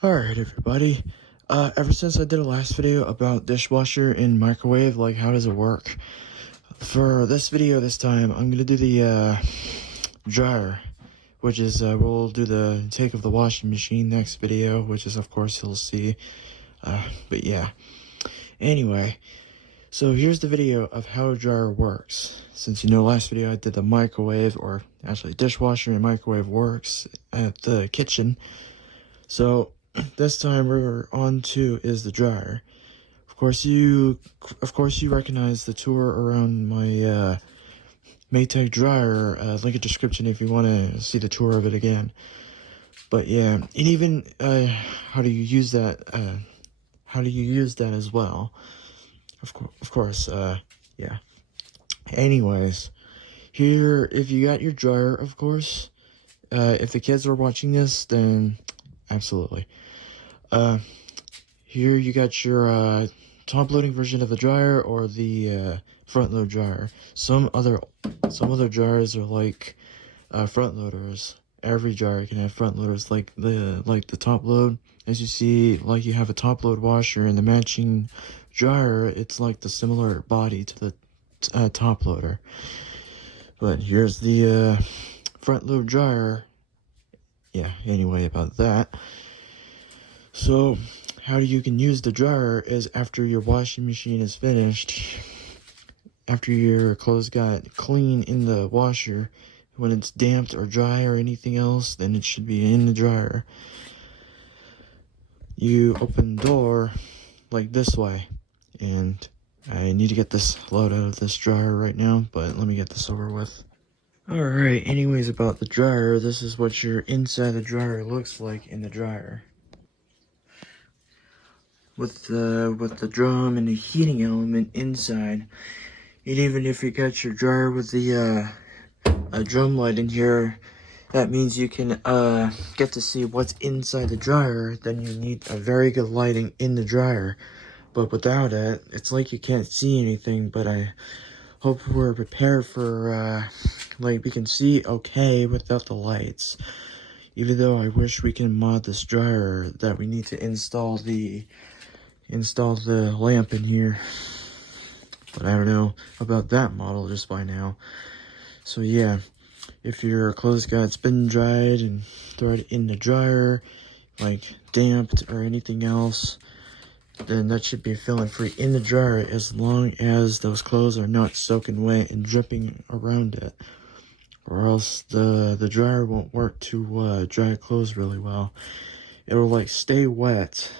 Alright everybody, ever since I did a last video about dishwasher and microwave, like how does it work, for this video this time, I'm gonna do the, dryer, which is, we'll do the take of the washing machine next video, which is of course you'll see, but yeah. Anyway, so here's the video of how a dryer works. Since you know last video I did the microwave, or actually dishwasher and microwave works at the kitchen, so this time we're on to is the dryer. Of course you recognize the tour around my Maytag dryer. Link in description if you want to see the tour of it again. But yeah, and even how do you use that? How do you use that as well? Of course. Yeah. Anyways, here, if you got your dryer, of course, if the kids are watching this, then absolutely. Here you got your top loading version of the dryer, or the front load dryer. Some other dryers are like front loaders. Every dryer can have front loaders, like the top load. As you see, like you have a top load washer and the matching dryer, it's like the similar body to the top loader. But here's the front load dryer. Yeah, anyway, about that. So, how you can use the dryer is after your washing machine is finished, after your clothes got clean in the washer, when it's damped or dry or anything else, then it should be in the dryer. You open the door like this way, and I need to get this load out of this dryer right now, but let me get this over with. Alright, anyways, about the dryer, this is what your inside the dryer looks like in the dryer. With the drum and the heating element inside. And even if you got your dryer with the a drum light in here, that means you can get to see what's inside the dryer. Then you need a very good lighting in the dryer. But without it, it's like you can't see anything. But I hope we're prepared for like we can see okay without the lights. Even though I wish we can mod this dryer, that we need to install the lamp in here, but I don't know about that model just by now. So yeah, if your clothes got spin dried and throw it in the dryer, like damped or anything else, then that should be feeling free in the dryer, as long as those clothes are not soaking wet and dripping around it, or else the dryer won't work to dry clothes really well. It'll like stay wet,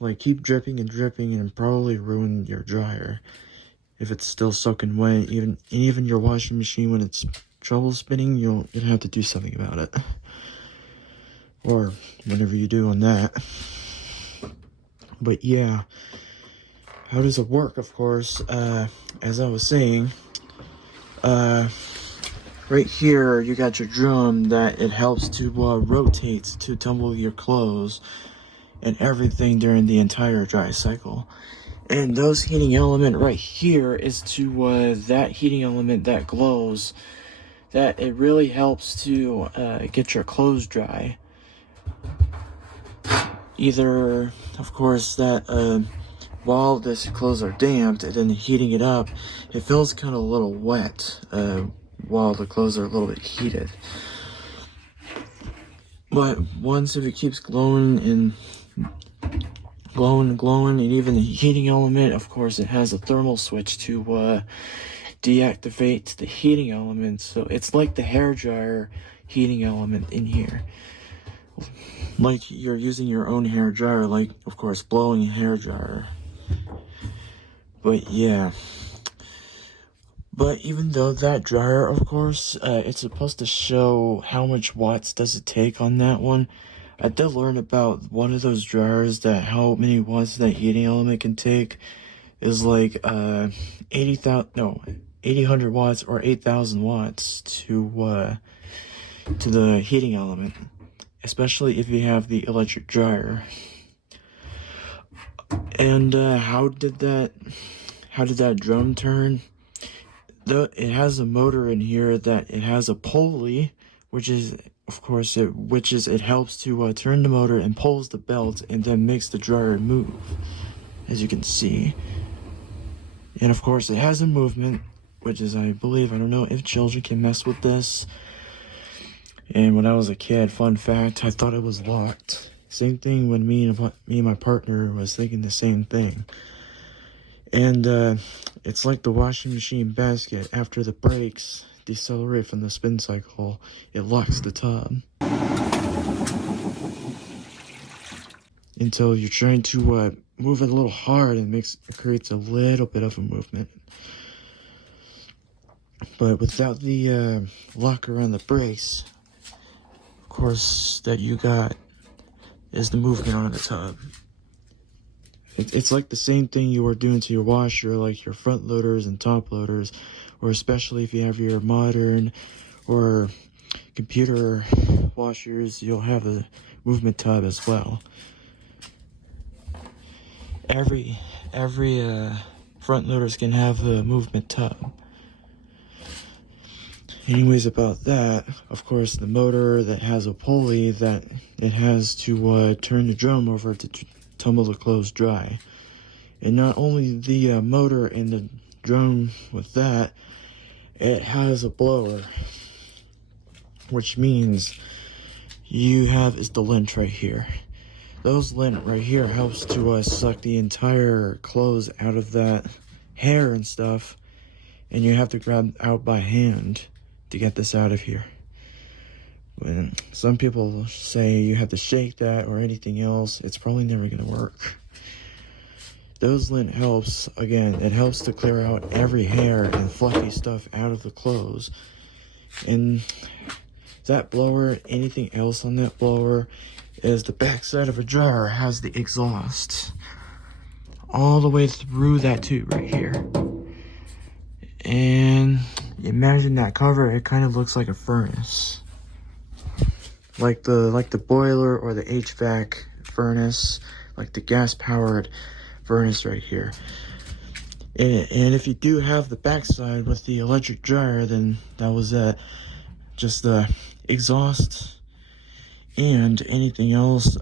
like keep dripping and probably ruin your dryer if it's still soaking wet. Even your washing machine, when it's trouble spinning, you'll have to do something about it, or whatever you do on that. But yeah, how does it work? Of course, as I was saying, right here you got your drum that it helps to rotate to tumble your clothes and everything during the entire dry cycle. And those heating element right here is to that heating element that glows, that it really helps to get your clothes dry. Either, of course, that while these clothes are damped and then heating it up, it feels kind of a little wet while the clothes are a little bit heated. But once if it keeps glowing and glowing, and even the heating element, of course, it has a thermal switch to deactivate the heating element. So it's like the hair dryer heating element in here, like you're using your own hair dryer, like of course blowing a hair dryer. But yeah, but even though that dryer, of course, it's supposed to show how much watts does it take on that one. I did learn about one of those dryers that how many watts that heating element can take is like 800 watts or 8,000 watts to the heating element, especially if you have the electric dryer. And how did that drum turn? It has a motor in here that it has a pulley, which is of course, it helps to turn the motor and pulls the belt and then makes the dryer move, as you can see. And of course, it has a movement, which is, I don't know if children can mess with this. And when I was a kid, fun fact, I thought it was locked. Same thing when me and my partner was thinking the same thing. And it's like the washing machine basket. After the brakes decelerate from the spin cycle, it locks the tub. Until you're trying to move it a little hard, and it creates a little bit of a movement. But without the lock around the brakes, of course, that you got is the movement on the tub. It's like the same thing you were doing to your washer, like your front loaders and top loaders, or especially if you have your modern or computer washers, you'll have a movement tub as well. Every front loaders can have a movement tub. Anyways, about that, of course, the motor that has a pulley that it has to turn the drum over to tumble the clothes dry. And not only the motor and the drum with that, it has a blower, which means is the lint right here. Those lint right here helps to suck the entire clothes out of that hair and stuff, and you have to grab out by hand to get this out of here. When some people say you have to shake that or anything else, it's probably never going to work. Those lint helps, again, it helps to clear out every hair and fluffy stuff out of the clothes. And that blower, anything else on that blower, is the backside of a dryer has the exhaust all the way through that tube right here. And imagine that cover, it kind of looks like a furnace. Like the boiler or the HVAC furnace, like the gas-powered furnace right here. And if you do have the backside with the electric dryer, then that was just the exhaust and anything else,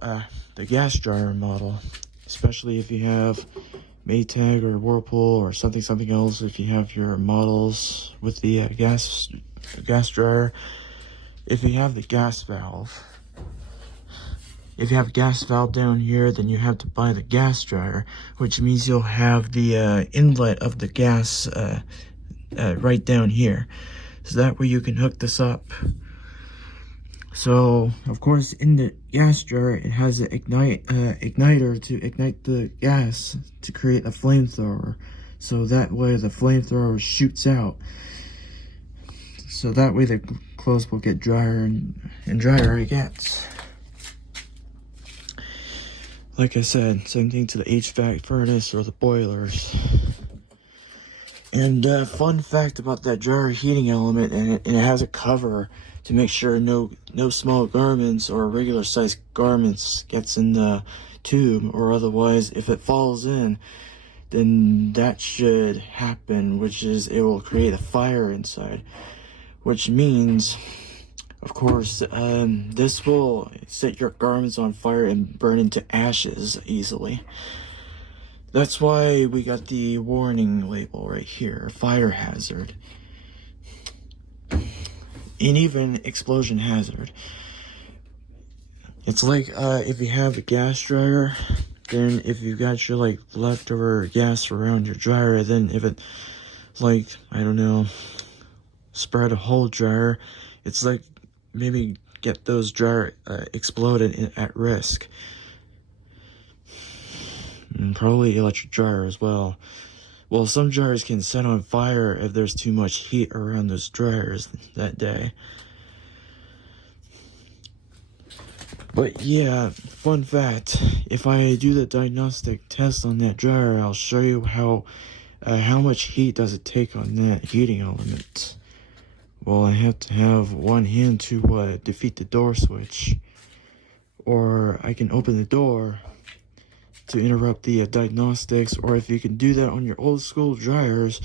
the gas dryer model. Especially if you have Maytag or Whirlpool or something else, if you have your models with the gas dryer. If you have the gas valve, if you have a gas valve down here, then you have to buy the gas dryer, which means you'll have the inlet of the gas right down here. So that way you can hook this up. So, of course, in the gas dryer, it has an igniter to ignite the gas to create a flamethrower. So that way the flamethrower shoots out. So that way the clothes will get drier and drier it gets. Like I said, same thing to the HVAC furnace or the boilers. And fun fact about that dryer heating element, and it has a cover to make sure no small garments or regular sized garments gets in the tube, or otherwise if it falls in, then that should happen, which is it will create a fire inside, which means, of course, this will set your garments on fire and burn into ashes easily. That's why we got the warning label right here, fire hazard. And even explosion hazard. It's like if you have a gas dryer, then if you got your like leftover gas around your dryer, then if it like, I don't know, spread a whole dryer, it's like maybe get those dryer exploded at risk. And probably electric dryer as well. Well, some dryers can set on fire if there's too much heat around those dryers that day. But yeah, fun fact, if I do the diagnostic test on that dryer, I'll show you how much heat does it take on that heating element. Well, I have to have one hand to defeat the door switch, or I can open the door to interrupt the diagnostics, or if you can do that on your old school dryers,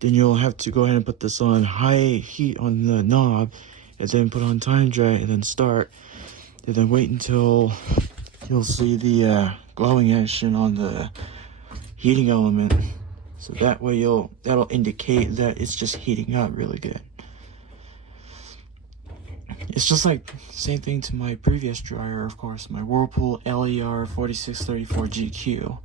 then you'll have to go ahead and put this on high heat on the knob, and then put on time dry, and then start, and then wait until you'll see the glowing action on the heating element. So that way that'll indicate that it's just heating up really good. It's just like same thing to my previous dryer, of course, my Whirlpool LER 4634 GQ.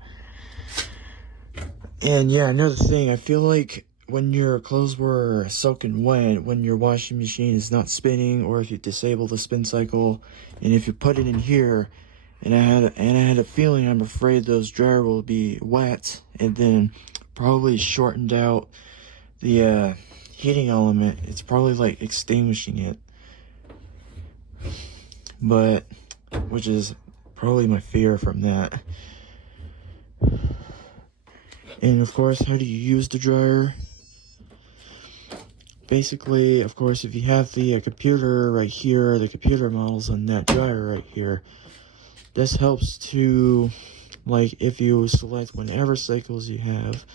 And yeah, another thing, I feel like when your clothes were soaking wet, when your washing machine is not spinning, or if you disable the spin cycle, and if you put it in here, and I had a feeling, I'm afraid those dryer will be wet, and then probably shortened out the heating element. It's probably like extinguishing it, but which is probably my fear from that. And of course, how do you use the dryer? Basically, of course, if you have the computer right here, the computer models on that dryer right here, this helps to, like, if you select whenever cycles you have,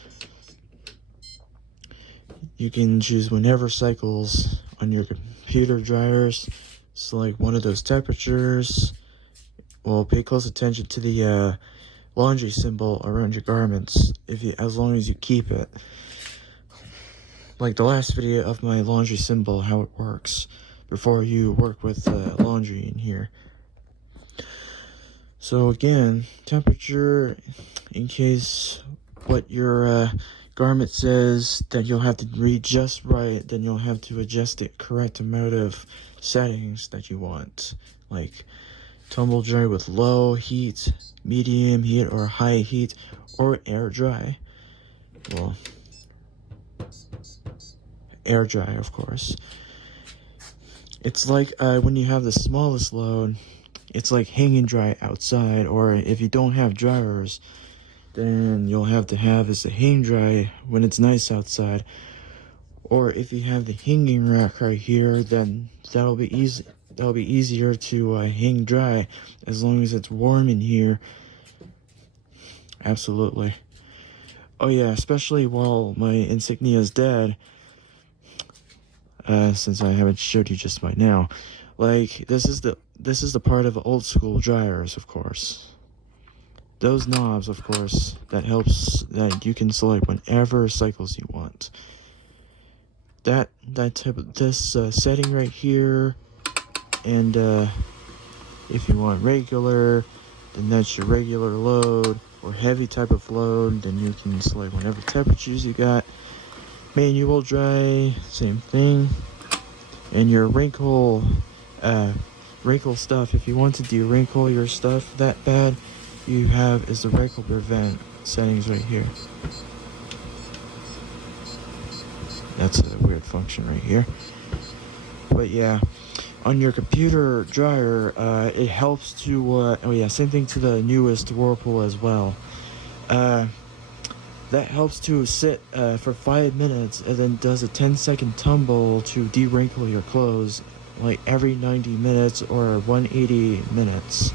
you can choose whenever cycles on your computer dryers, select one of those temperatures. Well, pay close attention to the laundry symbol around your garments, as long as you keep it. Like the last video of my laundry symbol, how it works before you work with laundry in here. So again, temperature, in case what your garment says that you'll have to read just right, then you'll have to adjust the correct amount of settings that you want. Like tumble dry with low heat, medium heat, or high heat, or air dry. Well, air dry, of course. It's like when you have the smallest load, it's like hanging dry outside, or if you don't have dryers, then you'll have to have is a hang dry when it's nice outside. Or if you have the hanging rack right here, then that'll be easy. That'll be easier to hang dry as long as it's warm in here. Absolutely. Oh yeah, especially while my insignia is dead. Since I haven't showed you just by now, like this is the part of old school dryers, of course. Those knobs, of course, that you can select whenever cycles you want. That type of this setting right here, and if you want regular, then that's your regular load, or heavy type of load, then you can select whatever temperatures you got. Manual dry, same thing. And your wrinkle stuff, if you want to de-wrinkle your stuff that bad, you have is the wrinkle prevent settings right here. That's a weird function right here. But yeah, on your computer dryer, it helps to, oh yeah, same thing to the newest Whirlpool as well. That helps to sit for 5 minutes and then does a 10-second tumble to de-wrinkle your clothes, like every 90 minutes or 180 minutes.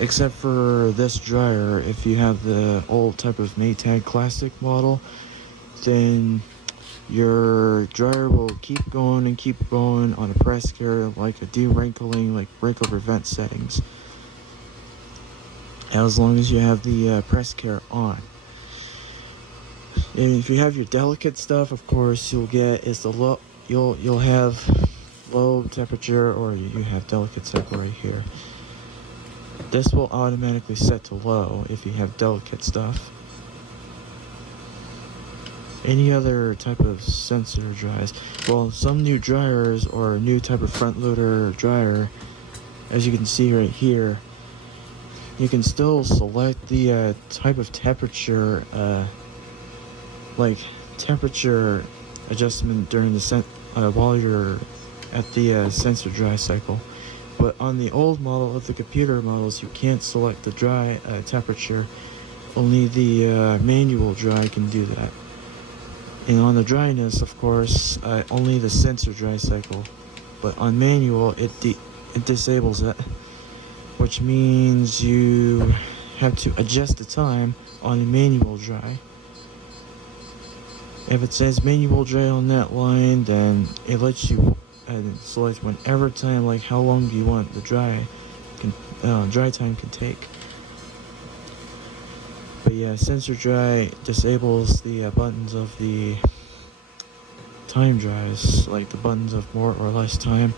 Except for this dryer, if you have the old type of Maytag classic model, then your dryer will keep going on a press care, like a de-wrinkling, like wrinkle prevent settings, as long as you have the press care on. And if you have your delicate stuff, of course, you'll get is the low. You'll have low temperature, or you have delicate cycle right here. This will automatically set to low if you have delicate stuff. Any other type of sensor dries. Well, some new dryers or a new type of front loader dryer, as you can see right here, you can still select the type of temperature. Like temperature adjustment during the while you're at the sensor dry cycle. But on the old model of the computer models, you can't select the dry temperature. Only the manual dry can do that. And on the dryness, of course, only the sensor dry cycle. But on manual, it disables it, which means you have to adjust the time on manual dry. If it says manual dry on that line, then it lets you and select whenever time, like how long do you want the dry time can take. But yeah, sensor dry disables the buttons of the time dries, like the buttons of more or less time.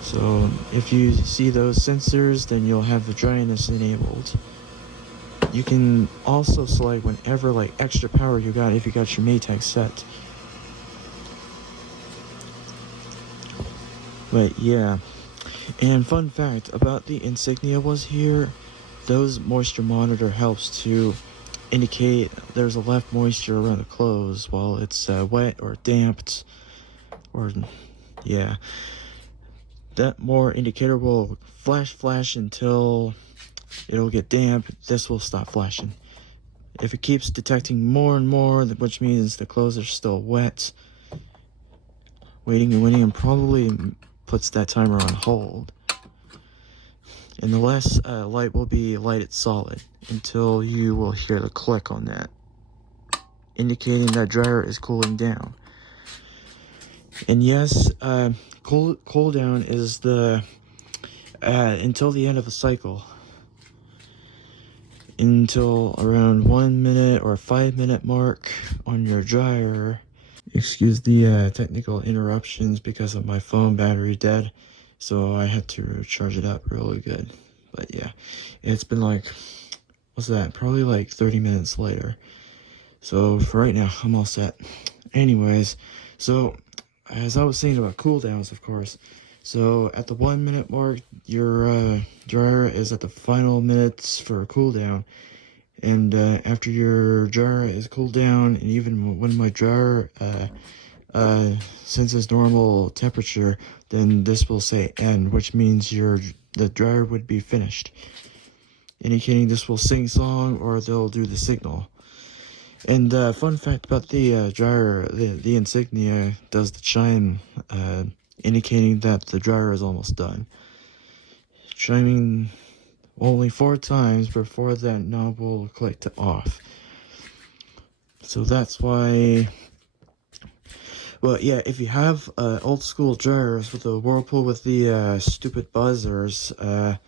So if you see those sensors, then you'll have the dryness enabled. You can also select whenever like extra power you got if you got your Maytag set. But yeah, and fun fact about the insignia was here, those moisture monitor helps to indicate there's a left moisture around the clothes while it's wet or damped, or yeah, that more indicator will flash until it'll get damp. This will stop flashing. If it keeps detecting more and more, which means the clothes are still wet, waiting and probably puts that timer on hold. And the last light will be lighted solid until you will hear the click on that, indicating that dryer is cooling down. And yes, cooldown is the until the end of a cycle, until around 1 minute or 5 minute mark on your dryer. Excuse the technical interruptions because of my phone battery dead, so I had to charge it up really good. But yeah, it's been like, what's that, probably like 30 minutes later. So for right now, I'm all set. Anyways, so as I was saying about cooldowns, of course, so at the 1 minute mark, your dryer is at the final minutes for cooldown. And after your dryer is cooled down, and even when my dryer senses normal temperature, then this will say end, which means the dryer would be finished, indicating this will sing song or they'll do the signal. And fun fact about the dryer, the insignia does the chime, indicating that the dryer is almost done. Chiming only 4 times before that knob will click to off. So that's why. Well, yeah, if you have old school dryers with a whirlpool with the stupid buzzers, and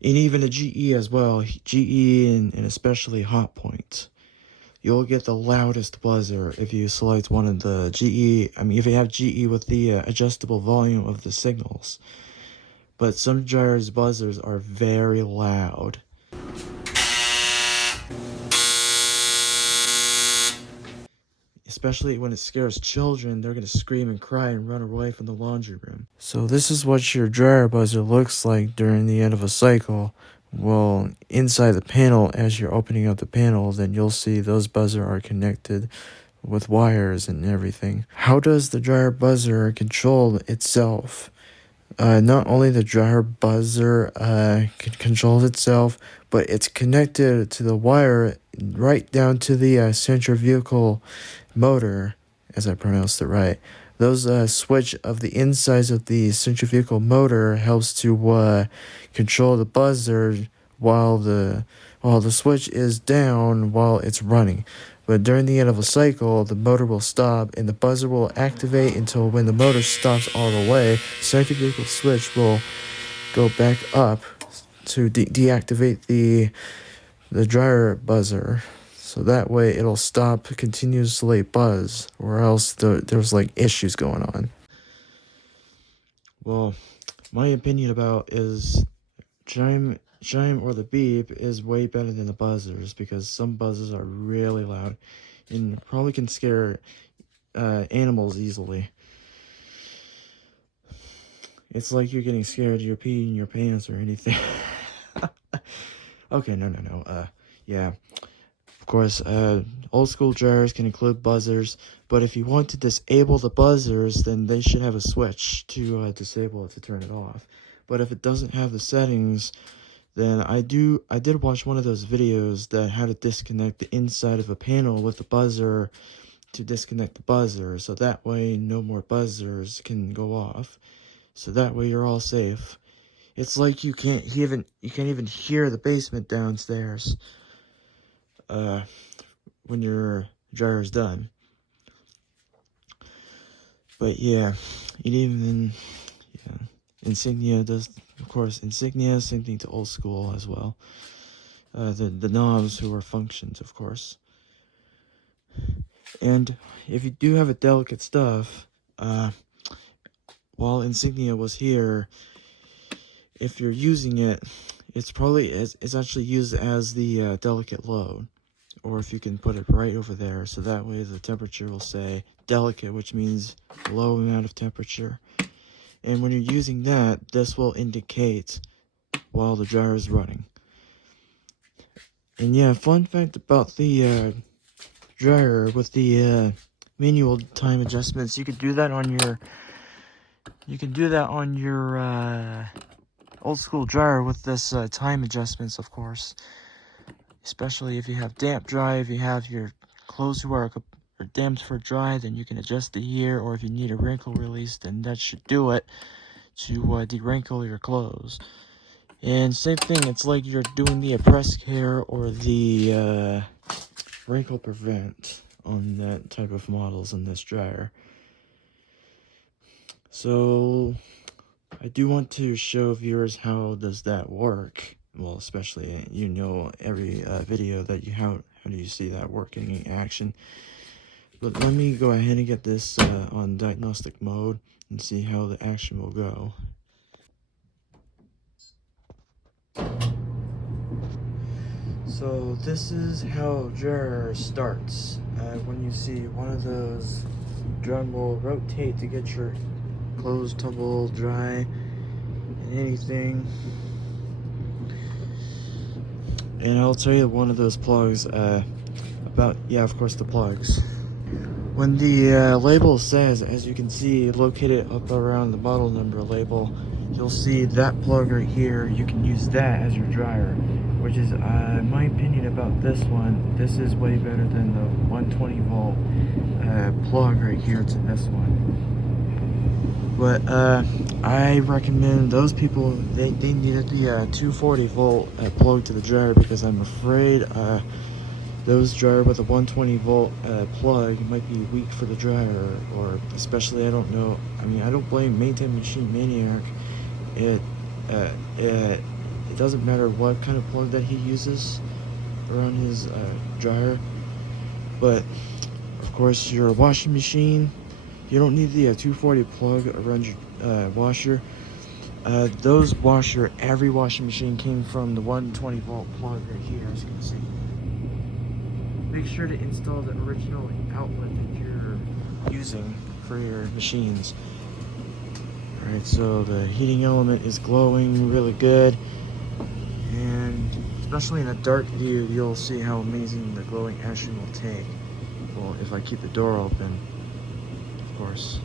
even a GE as well, GE and especially Hotpoint, you'll get the loudest buzzer if you select one of the GE. I mean, if you have GE with the adjustable volume of the signals. But some dryers' buzzers are very loud. Especially when it scares children, they're going to scream and cry and run away from the laundry room. So this is what your dryer buzzer looks like during the end of a cycle. Well, inside the panel, as you're opening up the panel, then you'll see those buzzers are connected with wires and everything. How does the dryer buzzer control itself? Not only the dryer buzzer can control itself, but it's connected to the wire right down to the centrifugal motor, as I pronounced it right. Those switch of the insides of the centrifugal motor helps to control the buzzer while the switch is down while it's running. But during the end of a cycle, the motor will stop and the buzzer will activate until when the motor stops all the way, the centrifugal switch will go back up to deactivate the dryer buzzer. So that way it'll stop continuously buzz, or else there's like issues going on. Well, my opinion about is chime or the beep is way better than the buzzers, because some buzzers are really loud and probably can scare animals easily. It's like you're getting scared you're peeing your pants or anything. Okay, no. Yeah. Of course, old school dryers can include buzzers, but if you want to disable the buzzers, then they should have a switch to disable it, to turn it off. But if it doesn't have the settings, then I did watch one of those videos that how to disconnect the inside of a panel with the buzzer to disconnect the buzzer, so that way no more buzzers can go off. So that way you're all safe. It's like you can't even hear the basement downstairs when your dryer's done. But yeah, it even, yeah, Insignia does, of course, Insignia, same thing to old school as well. The knobs who are functions, of course. And if you do have a delicate stuff, while Insignia was here, if you're using it, it's actually used as the delicate load. Or if you can put it right over there, so that way the temperature will say delicate, which means low amount of temperature. And when you're using that, this will indicate while the dryer is running. And yeah, fun fact about the dryer with the manual time adjustments, you could do that on your old school dryer with this time adjustments, of course. Especially if you have damp dry, if you have your clothes who are damped for dry, then you can adjust it here. Or if you need a wrinkle release, then that should do it to de-wrinkle your clothes. And same thing, it's like you're doing the press care or the wrinkle prevent on that type of models in this dryer. So I do want to show viewers how does that work. Well, especially, you know, every video that you how do you see that working in action. But let me go ahead and get this on diagnostic mode and see how the action will go. So this is how dryer starts. When you see one of those, drum will rotate to get your clothes tumble dry and anything. And I'll tell you one of those plugs about, yeah, of course, the plugs. When the label says, as you can see, located up around the model number label, you'll see that plug right here. You can use that as your dryer, which is, in my opinion, about this one. This is way better than the 120 volt plug right here to this one. But I recommend those people, they needed the 240 volt plug to the dryer, because I'm afraid those dryer with a 120 volt plug might be weak for the dryer, or especially, I don't know, I mean, I don't blame Maintain Machine Maniac. It doesn't matter what kind of plug that he uses around his dryer, but of course your washing machine, you don't need the 240 plug around your washer. Those washer, every washing machine came from the 120 volt plug right here, as you can see. Make sure to install the original outlet that you're using for your machines. Alright, so the heating element is glowing really good, and especially in a dark view, you'll see how amazing the glowing action will take. Well, if I keep the door open, of course.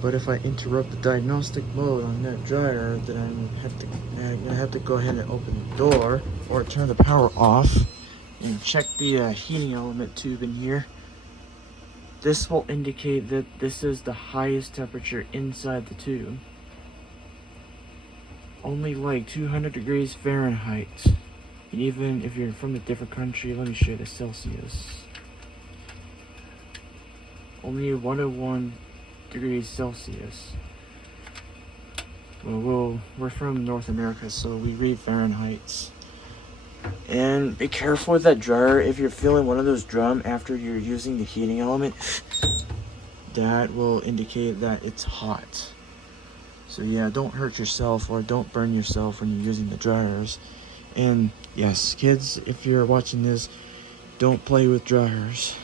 But if I interrupt the diagnostic mode on that dryer, then I'm gonna have to go ahead and open the door or turn the power off and check the heating element tube in here. This will indicate that this is the highest temperature inside the tube. Only like 200 degrees Fahrenheit. And even if you're from a different country, let me show you the Celsius. Only 101 degrees Celsius. Well, we're from North America, so we read Fahrenheit. And be careful with that dryer. If you're feeling one of those drum after you're using the heating element, that will indicate that it's hot. So yeah, don't hurt yourself or don't burn yourself when you're using the dryers. And yes, kids, if you're watching this, don't play with dryers.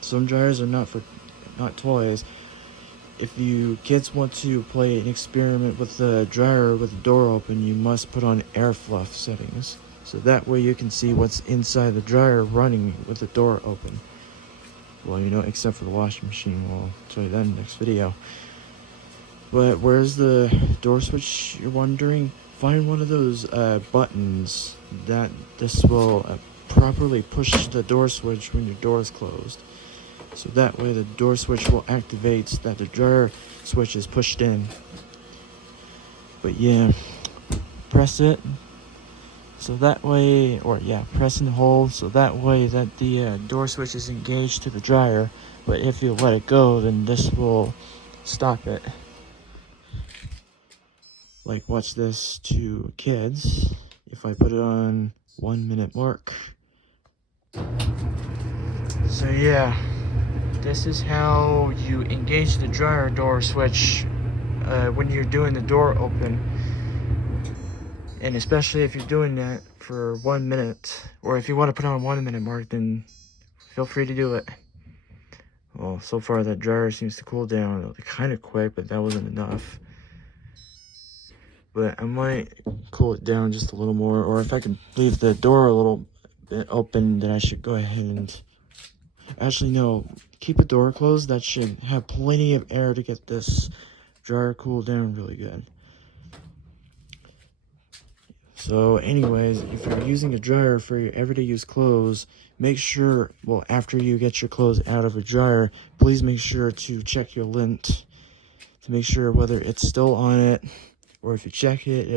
Some dryers are not toys. If you kids want to play an experiment with the dryer with the door open, you must put on air fluff settings. So that way you can see what's inside the dryer running with the door open. Well, you know, except for the washing machine. We'll show you that in the next video. But where's the door switch, you're wondering? Find one of those buttons that this will properly push the door switch when your door is closed. So that way the door switch will activate that the dryer switch is pushed in. But yeah, press it. So that way, or yeah, press and hold, so that way that the door switch is engaged to the dryer. But if you let it go, then this will stop it. Like, watch this to kids. If I put it on 1 minute mark. So yeah, this is how you engage the dryer door switch when you're doing the door open. And especially if you're doing that for 1 minute, or if you want to put on 1 minute mark, then feel free to do it. Well, so far that dryer seems to cool down kind of quick, but that wasn't enough. But I might cool it down just a little more, or if I can leave the door a little bit open, then I should go ahead and... Actually, no, keep the door closed. That should have plenty of air to get this dryer cooled down really good. So anyways, if you're using a dryer for your everyday use clothes, make sure, well, after you get your clothes out of a dryer, please make sure to check your lint to make sure whether it's still on it, or if you check it,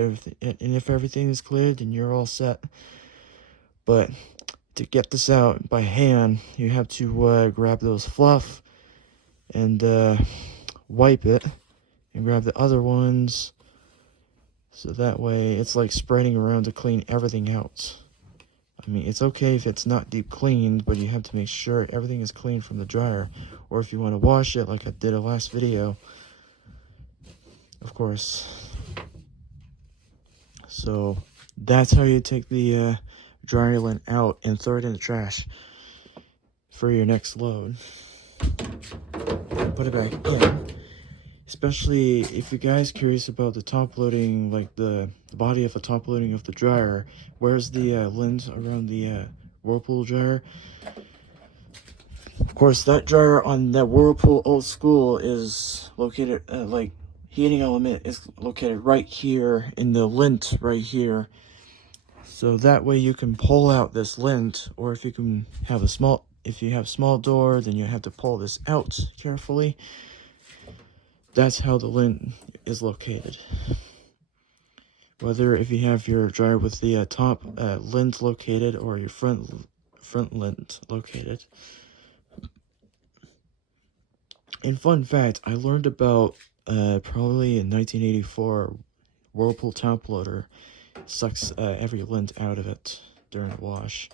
and if everything is cleared, then you're all set. But to get this out by hand, you have to grab those fluff and wipe it, and grab the other ones. So that way, it's like spreading around to clean everything out. I mean, it's okay if it's not deep cleaned, but you have to make sure everything is clean from the dryer. Or if you want to wash it, like I did in the last video, of course. So that's how you take the dryer lint out and throw it in the trash for your next load. Put it back in. Especially if you guys curious about the top loading, like the body of the top loading of the dryer, where's the lint around the Whirlpool dryer? Of course, that dryer on that Whirlpool old school is located, like, heating element is located right here, in the lint right here. So that way you can pull out this lint, or if you can have if you have small door, then you have to pull this out carefully. That's how the lint is located. Whether if you have your dryer with the top lint located, or your front lint located. And fun fact, I learned about probably in 1984, Whirlpool top loader sucks every lint out of it during the wash,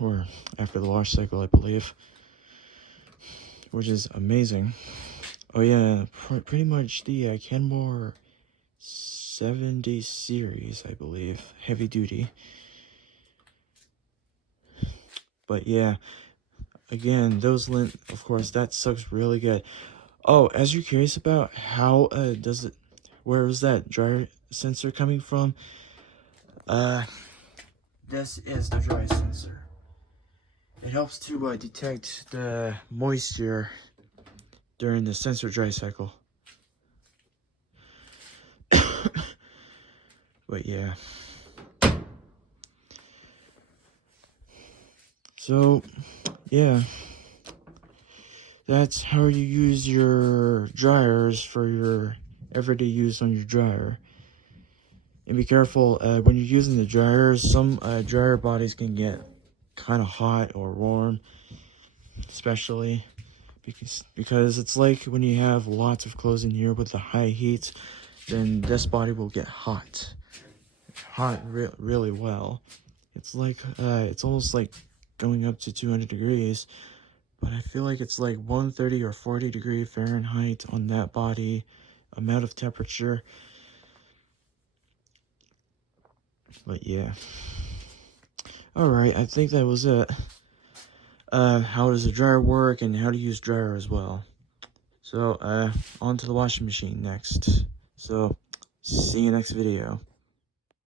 or after the wash cycle, I believe, which is amazing. Oh yeah, pretty much the Kenmore 70 series, I believe, heavy duty. But yeah, again, those lint, of course, that sucks really good. Oh, as you're curious about how where is that dryer sensor coming from? This is the dry sensor. It helps to detect the moisture during the sensor dry cycle. But yeah. So, yeah. That's how you use your dryers for your everyday use on your dryer. And be careful, when you're using the dryers, some dryer bodies can get kind of hot or warm, especially because it's like when you have lots of clothes in here with the high heat, then this body will get hot really well. It's like it's almost like going up to 200 degrees, but I feel like it's like 130 or 40 degree Fahrenheit on that body amount of temperature. But yeah. Alright, I think that was it. How does the dryer work and how to use dryer as well. So, on to the washing machine next. So, see you next video.